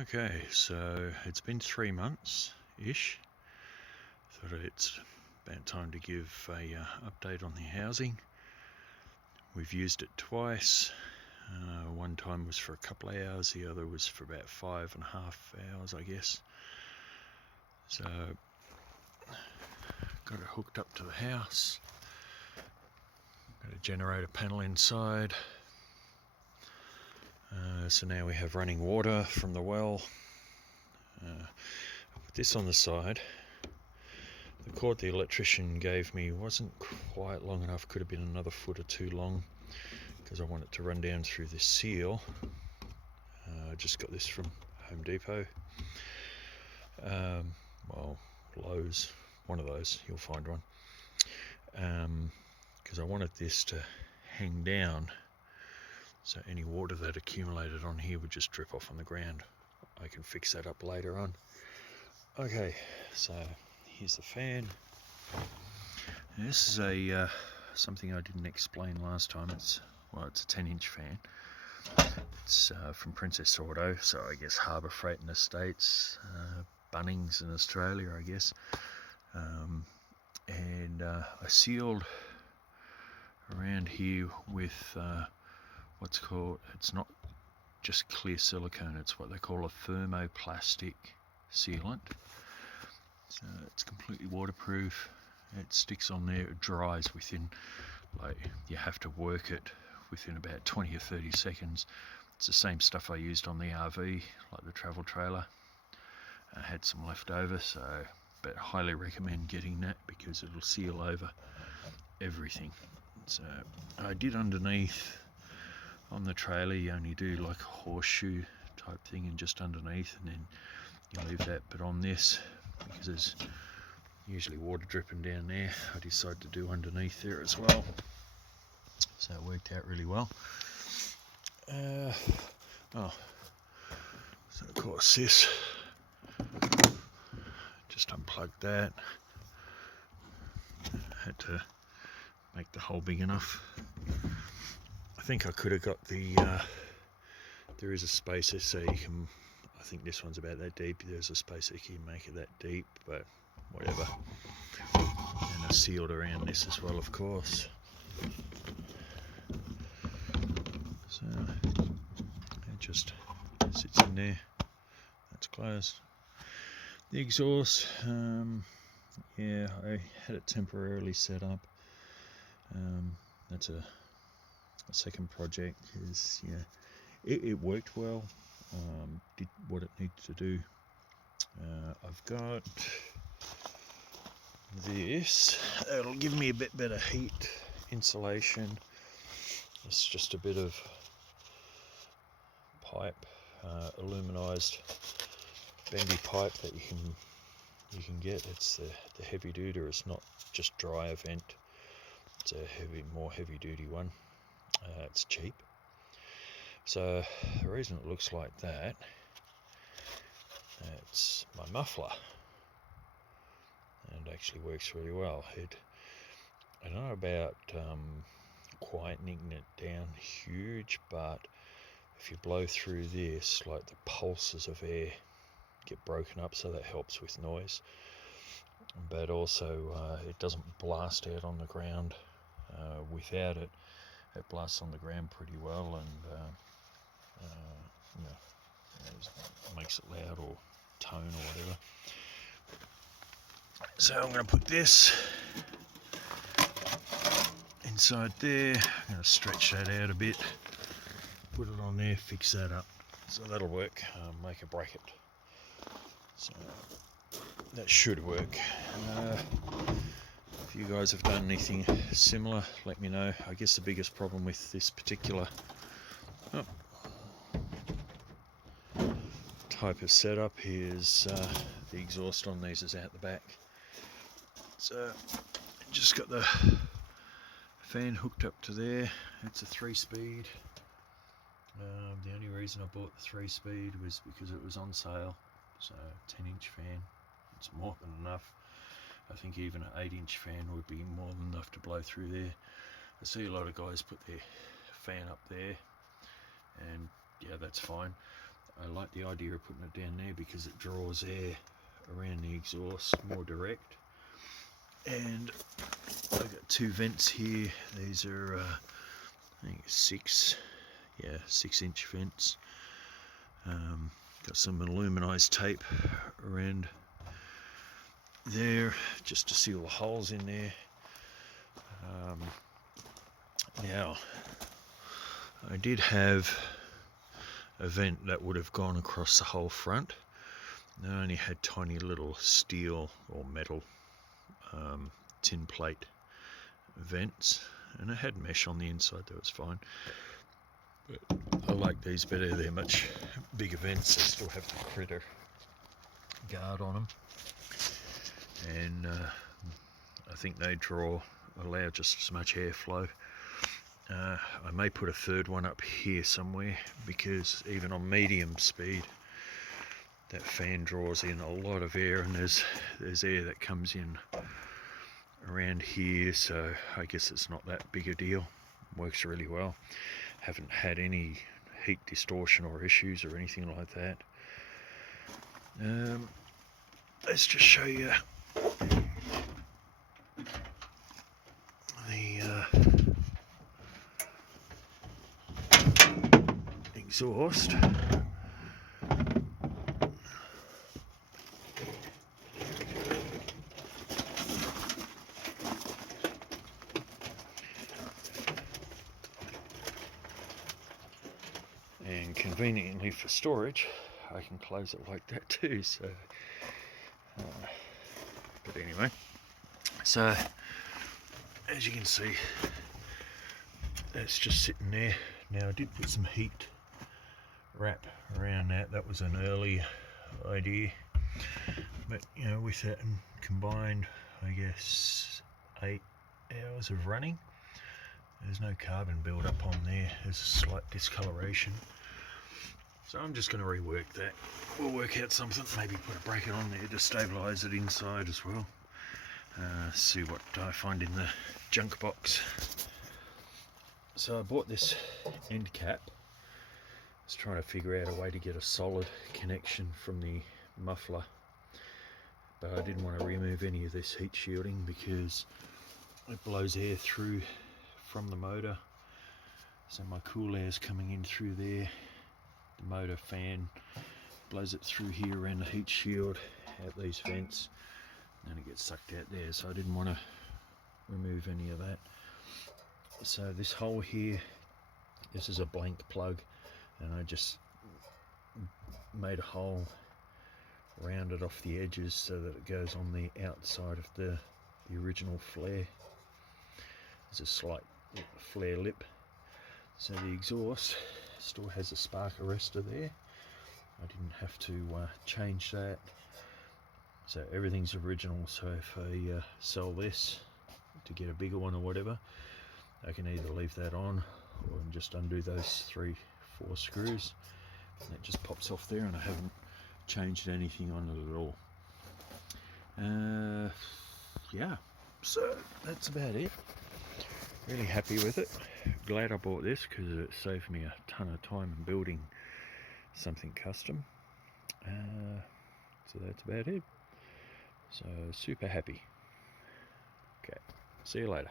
Okay, so it's been 3 months-ish. Thought it's about time to give a update on the housing. We've used it twice. One time was for a couple of hours, the other was for about 5.5 hours, I guess. So, got it hooked up to the house. Got a generator panel inside. So now we have running water from the well. Put this on the side. The cord the electrician gave me wasn't quite long enough, could have been another foot or two long, because I want it to run down through this seal. I just got this from Home Depot. Well, Lowe's, one of those, you'll find one. Because I wanted this to hang down, so any water that accumulated on here would just drip off on the ground. I can fix that up later on. Okay, so here's the fan. This is a something I didn't explain last time. It's a 10-inch fan. It's from Princess Auto, so I guess Harbour Freight in the States, Bunnings in Australia, I guess. And I sealed around here with what's called, it's not just clear silicone, it's what they call a thermoplastic sealant. So it's completely waterproof. It sticks on there, it dries within, like, you have to work it within about 20 or 30 seconds. It's the same stuff I used on the RV, like the travel trailer. I had some left over, so but highly recommend getting that because it'll seal over everything. So I did underneath on the trailer, you only do like a horseshoe type thing and just underneath, and then you leave that. But on this, because there's usually water dripping down there, I decided to do underneath there as well. So it worked out really well. So of course this, just unplugged that. Had to make the hole big enough. I think I could have got the, there is a spacer so you can, I think this one's about that deep, there's a spacer you can make it that deep, but whatever. And I sealed around this as well, of course. So it just sits in there, that's closed. The exhaust, yeah, I had it temporarily set up. That's a second project, is, yeah, it worked well, did what it needed to do. I've got this, it'll give me a bit better heat insulation. It's just a bit of pipe, aluminized bendy pipe that you can get. It's the heavy duty, it's not just dry event, it's a more heavy duty one. It's cheap. So the reason it looks like that, it's my muffler, and it actually works really well. I don't know about quietening it down huge, but if you blow through this, like the pulses of air get broken up, so that helps with noise. But also it doesn't blast out on the ground. Without it, it blasts on the ground pretty well, and it makes it loud or tone or whatever. So I'm going to put this inside there. I'm going to stretch that out a bit, put it on there, fix that up, so that'll work. Make a bracket, so that should work. If you guys have done anything similar, let me know. I guess the biggest problem with this particular type of setup is the exhaust on these is out the back. So just got the fan hooked up to there. It's a 3-speed. The only reason I bought the 3-speed was because it was on sale. So 10-inch fan, it's more than enough. I think even an 8-inch fan would be more than enough to blow through there. I see a lot of guys put their fan up there, and yeah, that's fine. I like the idea of putting it down there because it draws air around the exhaust more direct. And I've got two vents here. These are I think 6-inch vents. Got some aluminized tape around there just to seal the holes in there. Now I did have a vent that would have gone across the whole front. I only had tiny little steel or metal tin plate vents, and it had mesh on the inside, that was fine. But I like these better. They're much bigger vents. They still have the critter guard on them, and I think they allow just as much airflow. I may put a third one up here somewhere, because even on medium speed that fan draws in a lot of air, and there's air that comes in around here, so I guess it's not that big a deal. Works really well. Haven't had any heat distortion or issues or anything like that. Let's just show you the exhaust. And conveniently for storage, I can close it like that too. So, but anyway, so as you can see, that's just sitting there. Now I did put some heat wrap around that. That was an early idea, but you know, with that and combined, I guess 8 hours of running, there's no carbon build up on there. There's a slight discoloration. So I'm just going to rework that. We'll work out something, maybe put a bracket on there to stabilise it inside as well. See what I find in the junk box. So I bought this end cap. I was trying to figure out a way to get a solid connection from the muffler, but I didn't want to remove any of this heat shielding because it blows air through from the motor. So my cool air is coming in through there. The motor fan blows it through here around the heat shield, out these vents, and then it gets sucked out there. So I didn't want to remove any of that. So this hole here, this is a blank plug, and I just made a hole, rounded off the edges so that it goes on the outside of the original flare. There's a slight flare lip. So the exhaust still has a spark arrestor there. I didn't have to change that. So everything's original. So if I sell this to get a bigger one or whatever, I can either leave that on or just undo those 3-4 screws. And it just pops off there, and I haven't changed anything on it at all. Yeah, so that's about it. Really happy with it. Glad I bought this because it saved me a ton of time in building something custom. So that's about it. So super happy. Okay, see you later.